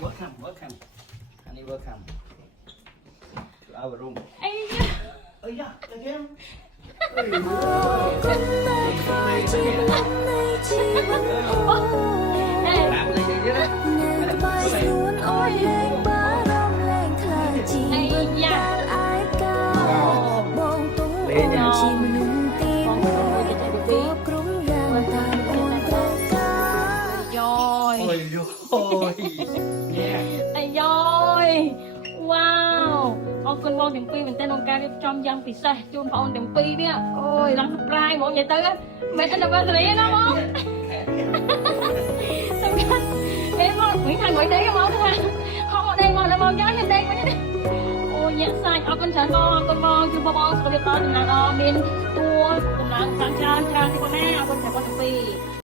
welcome welcome honey welcome to our room អី ơi da cái game គុណតែខ្លាចជាអ្នកនៃជីវិតអូ làm cái gì vậy đấy អ្នកក្បែរខ្លួនអូនលែងបារម្ភលែងខ្លាចជីវិតដែលឯកាបងទុំអូនជាមនុស្សទីមួយគ្រប់គ្រងយ៉ាងតាមអូនត្រូវការ យ៉យ ôi ôi nha អាយ៉យវ៉ាវអរគុណបងទាំងពីរមែនតើក្នុងការរៀបចំយ៉ាងពិសេសជូនបងអូនទាំងពីរនេះអូយឡើង surprise ហ្មងនិយាយទៅមិន anniversary ណាបងសំខាន់អេមកវិញខាងមួយដេកមកថាហោដេកមកដល់មកយ៉ាងដេកវិញអូយញាក់សាច់អរគុណច្រើនបងអរគុណបងជូនបងសុខភាពល្អដំណើរល្អមានតួដំណើរច្រើនទីប៉ុណ្ណាអរគុណបងទាំងពីរ